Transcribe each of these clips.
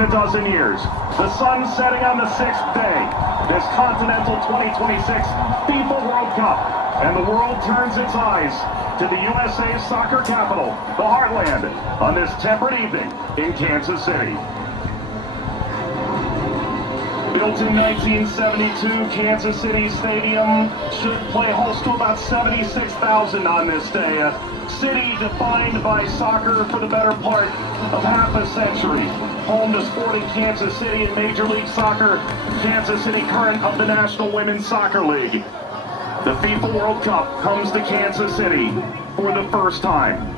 in a dozen years. The sun setting on the 6th day. This Continental 2026 FIFA World Cup. And the world turns its eyes to the USA's soccer capital, the Heartland, on this temperate evening in Kansas City. Built in 1972, Kansas City Stadium should play host to about 76,000 on this day. A city defined by soccer for the better part of half a century. Home to Sporting Kansas City in Major League Soccer, Kansas City current of the National Women's Soccer League. The FIFA World Cup comes to Kansas City for the first time.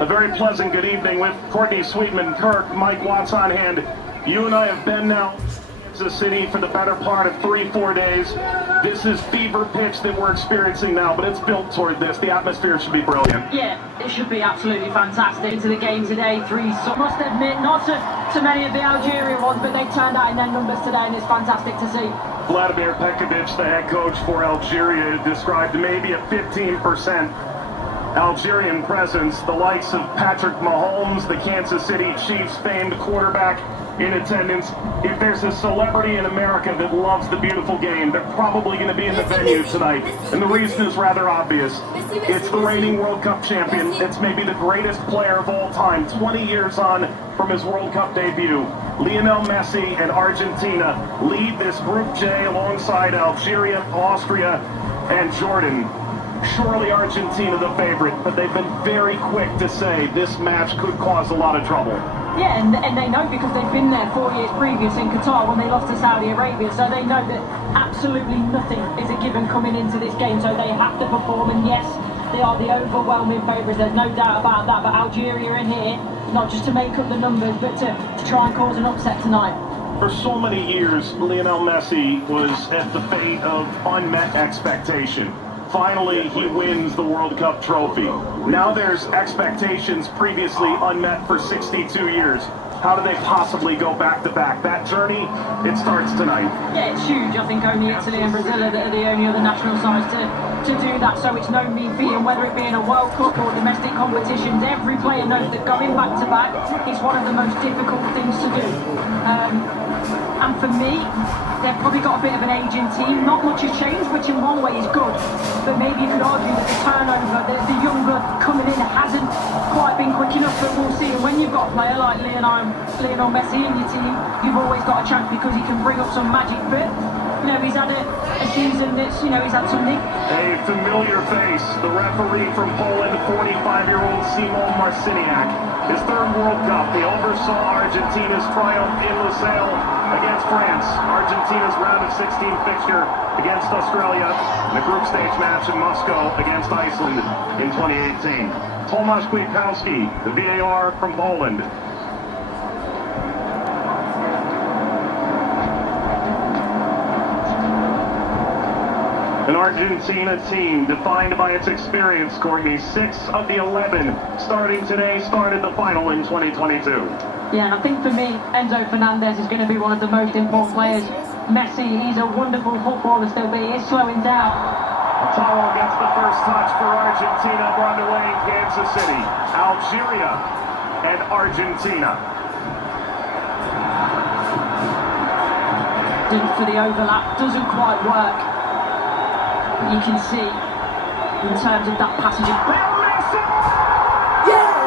A very pleasant good evening with Courtney Sweetman, Kirk, Mike Watts on hand. You and I have been now in Kansas City for the better part of 3-4 days. This is fever pitch that we're experiencing now, but it's built toward this. The atmosphere should be brilliant. Yeah, it should be absolutely fantastic. Into the game today, must admit, not to many of the Algerian ones, but they've turned out in their numbers today, and it's fantastic to see. Vladimir Pekovic, the head coach for Algeria, described maybe a 15% Algerian presence. The likes of Patrick Mahomes, the Kansas City Chiefs famed quarterback, in attendance. If there's a celebrity in America that loves the beautiful game, they're probably going to be in the venue tonight. And the reason is rather obvious. It's the reigning World Cup champion. It's maybe the greatest player of all time, 20 years on from his World Cup debut. Lionel Messi and Argentina lead this Group J alongside Algeria, Austria, and Jordan. Surely Argentina the favorite, but they've been very quick to say this match could cause a lot of trouble. Yeah, and they know because they've been there 4 years previous in Qatar when they lost to Saudi Arabia, so they know that absolutely nothing is a given coming into this game, so they have to perform, and yes, they are the overwhelming favourites, there's no doubt about that, but Algeria are in here, not just to make up the numbers, but to try and cause an upset tonight. For so many years, Lionel Messi was at the fate of unmet expectation. Finally, he wins the World Cup trophy. Now there's expectations previously unmet for 62 years. How do they possibly go back-to-back? That journey, it starts tonight. Yeah, it's huge. I think only Italy and Brazil are the only other national sides to do that, so it's no mean feat. And whether it be in a World Cup or domestic competitions, every player knows that going back-to-back is one of the most difficult things to do. And for me, they've probably got a bit of an aging team. Not much has changed, which in one way is good. But maybe you could argue that the turnover, the young blood coming in hasn't quite been quick enough, but we'll see. And when you've got a player like Lionel Messi in your team, you've always got a chance because he can bring up some magic. But, you know, he's had a season that's, he's had something. A familiar face, the referee from Poland, 45-year-old Simon Marciniak. His third World Cup, he oversaw Argentina's triumph in Lusail against France, Argentina's round of 16 fixture against Australia, and the group stage match in Moscow against Iceland in 2018. Tomasz Kwiatkowski, the VAR from Poland. An Argentina team defined by its experience, Courtney. 6 of the 11 starting today started the final in 2022. Yeah, and I think for me, Enzo Fernandez is going to be one of the most important players. Messi, he's a wonderful footballer still, but he is slowing down. Taro gets the first touch for Argentina, brought away in Kansas City. Algeria and Argentina. For the overlap, doesn't quite work. You can see, in terms of that passage. Yeah!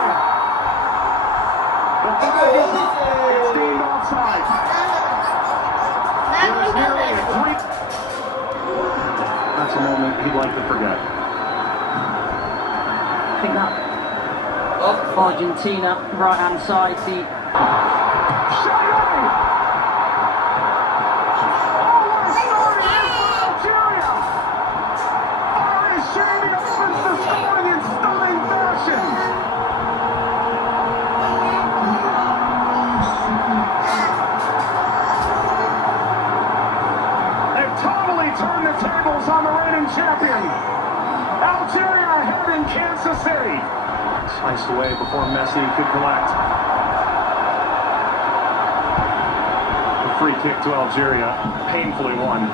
The flag is deemed offside. There's nearly a 3. That's a moment he'd like to forget. I think that Argentina, right-hand side, champion. Algeria ahead in Kansas City. Sliced away before Messi could collect. A free kick to Algeria, painfully won.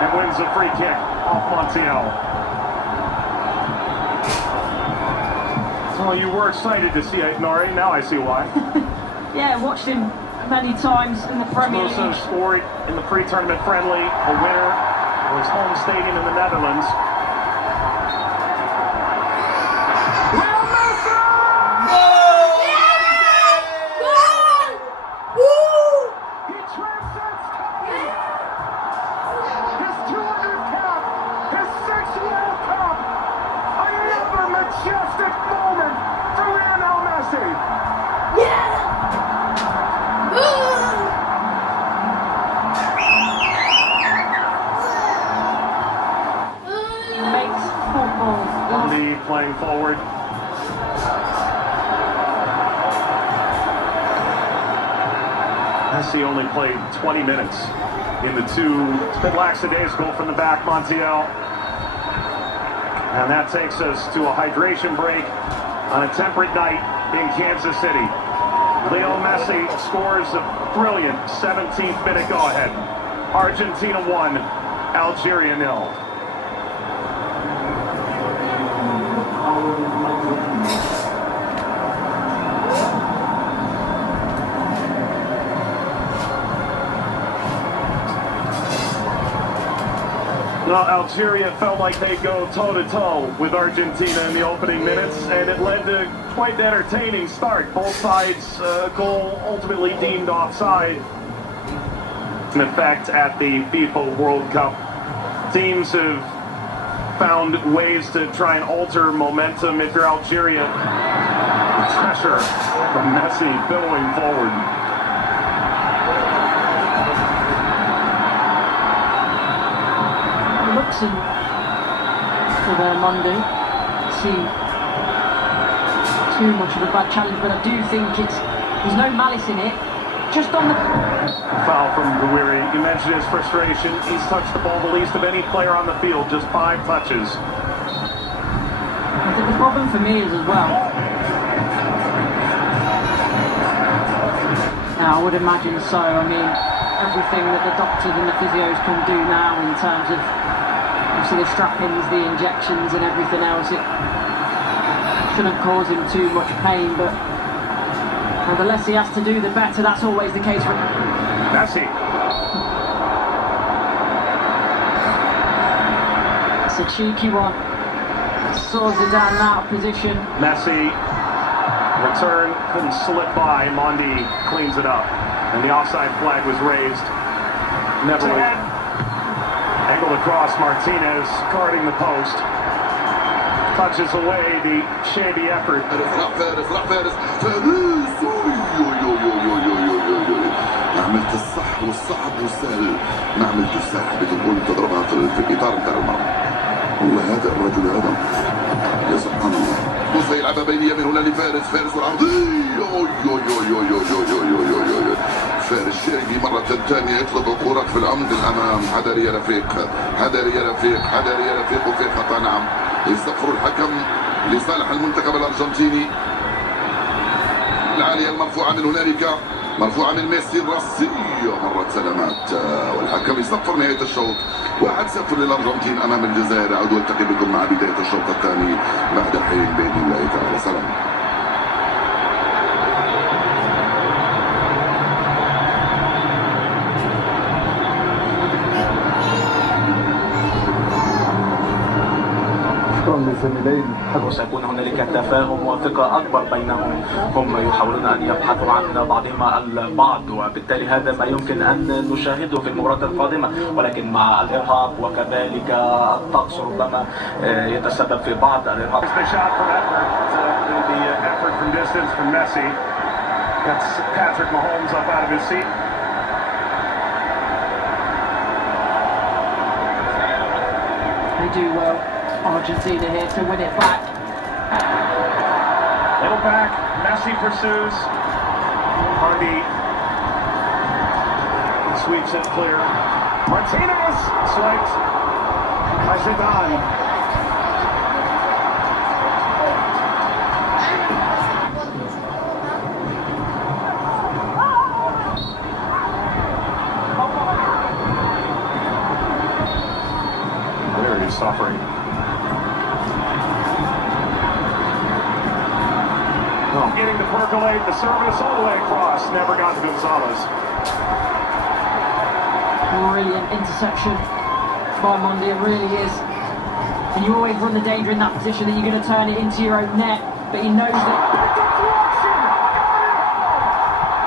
And wins a free kick off Montiel. Well, you were excited to see it, Nori. Now I see why. Yeah, watched him many times in the Premier League. Also scored in the pre-tournament friendly, a winner of his home stadium in the Netherlands. Majestic moment for Lionel Messi. Makes football. Andy playing forward. Messi only played 20 minutes in the two. It's been lackadaisical from the back, Montiel. And that takes us to a hydration break on a temperate night in Kansas City. Leo Messi scores a brilliant 17th minute go-ahead. Argentina 1, Algeria 0. Well, Algeria felt like they'd go toe-to-toe with Argentina in the opening minutes, and it led to quite an entertaining start. Both sides, goal ultimately deemed offside. In effect, at the FIFA World Cup, teams have found ways to try and alter momentum. If you're Algeria, pressure from Messi billowing forward. Looks for their Monday. See too much of a bad challenge, but I do think there's no malice in it. Just on the foul from Gouiri. You mentioned his frustration. He's touched the ball the least of any player on the field, just 5 touches. I think the problem for me is as well. Now, I would imagine so. I mean, everything that the doctors and the physios can do now in terms of obviously the strap-ins, the injections and everything else, it shouldn't cause him too much pain, but the less he has to do, the better. That's always the case for Messi. It's a cheeky one. Saws it down out of position. Messi, return, couldn't slip by. Mondi cleans it up. And the offside flag was raised. Never angled across, Martinez guarding the post. Touches away the shabby effort. عملت الصح والصعب والسهل ما عملت السهل بتقول تضربها في الاطار بتاع المرمى. والله هذا الرجل هذا يا سبحان الله. موسى يلعبها بينيه من هنا لفارس، فارس والعرضيه فارس شاقي مرة ثانية يطلب كرة في العمد الأمام. حذر يا رفيق، حذر يا رفيق، حذر يا رفيق، وفي خطأ. نعم يصفر الحكم لصالح المنتخب الأرجنتيني. العالية المرفوعة من هنالك، مرفوعة من ميسي الرأسية مرة سلامات، والحكم يصفر نهاية الشوط. 1-0 للأرجنتين أمام الجزائر. أعود والتقي بكم مع بداية الشوط الثاني بعد حين بإذن الله تعالى. سلام. وسيكون هنالك تفاهم وثقة أكبر بينهم. هم يحاولون أن يبحثوا عن بعضهم البعض، وبالتالي هذا ما يمكن أن نشاهده في المباراة القادمة. ولكن مع الإرهاق وكذلك الطقس ربما يتسبب في بعض الإرهاق. They do well. Argentina here to win it back. Little back, Messi pursues. Hardy sweeps it clear. Martinez swiped by Zidane. There he is suffering. Beginning to percolate the service all the way across. Never got to Gonzalez. Brilliant interception by Mondi, it really is. And you always run the danger in that position that you're going to turn it into your own net, but he knows that.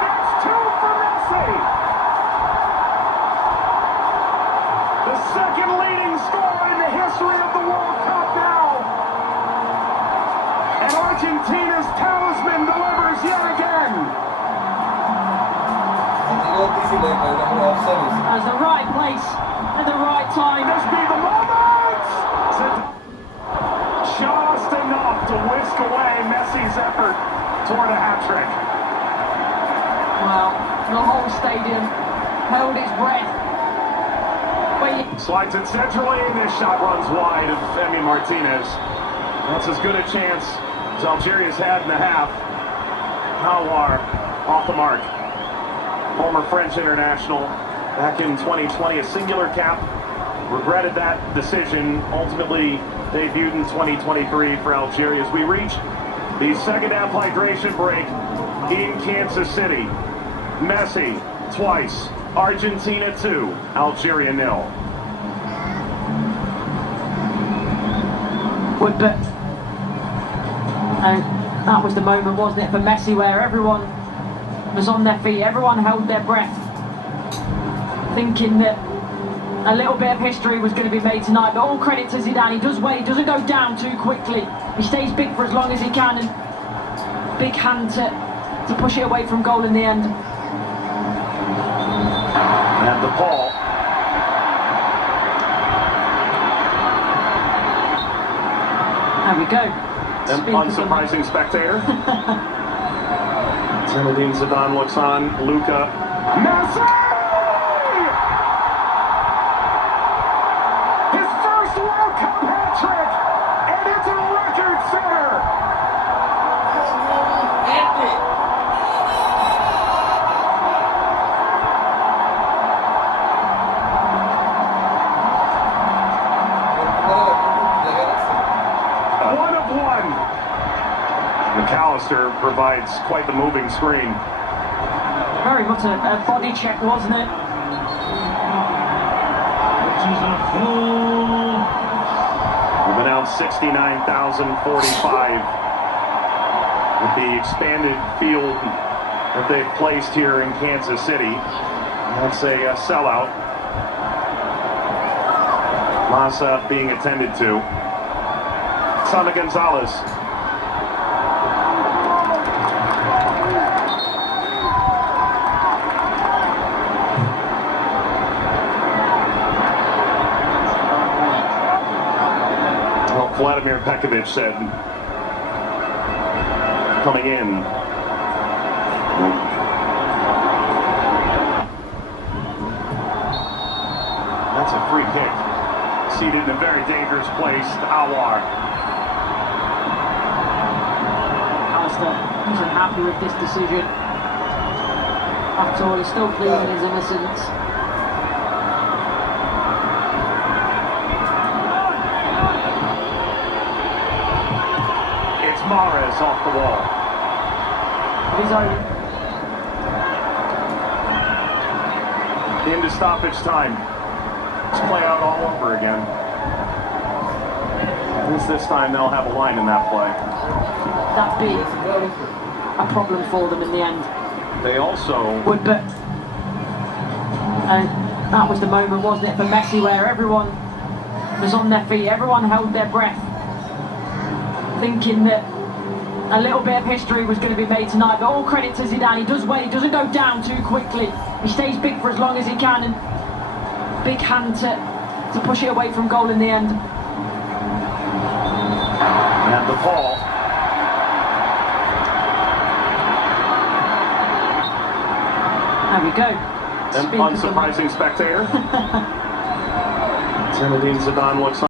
That's two for Messi. The second leading scorer in the history of the World Cup now. And Argentina's talisman delivers yet again. As the right place at the right time. This be the moment! Just enough to whisk away Messi's effort toward a hat-trick. Well, the whole stadium held its breath. Slides it centrally, and this shot runs wide of Emi Martinez. That's as good a chance as Algeria's had in the half. Hawar off the mark. Former French international back in 2020, a singular cap. Regretted that decision, ultimately debuted in 2023 for Algeria as we reach the second half hydration break in Kansas City. Messi twice, Argentina 2, Algeria 0. And that was the moment, wasn't it, for Messi, where everyone was on their feet, everyone held their breath, thinking that a little bit of history was going to be made tonight. But all credit to Zidane, he does wait, he doesn't go down too quickly. He stays big for as long as he can, and big hand to push it away from goal in the end. And the ball. There we go. An unsurprising spectator. Zinedine Zidane looks on. Luka. Messi! His first World Cup hat-trick, and it's a record setter. One of one. McAllister provides quite the moving screen. Very much a body check, wasn't it? We've announced 69,045 with the expanded field that they've placed here in Kansas City. That's a sellout. Massa being attended to. Sana Gonzalez. Vladimir Pekovic said, coming in, that's a free kick. Seated in a very dangerous place, Hawar. Alistair wasn't happy with this decision. After all, he's still pleading his innocence. Mahrez off the wall. His own. Into stoppage time. Let's play out all over again. At least this time they'll have a line in that play. That'd be a problem for them in the end. They also But and that was the moment, wasn't it, for Messi, where everyone was on their feet, everyone held their breath, thinking that a little bit of history was going to be made tonight. But all credit to Zidane, he does wait, he doesn't go down too quickly. He stays big for as long as he can, and big hand to push it away from goal in the end. and the ball. There we go. An unsurprising spectator. Zinedine Zidane looks on.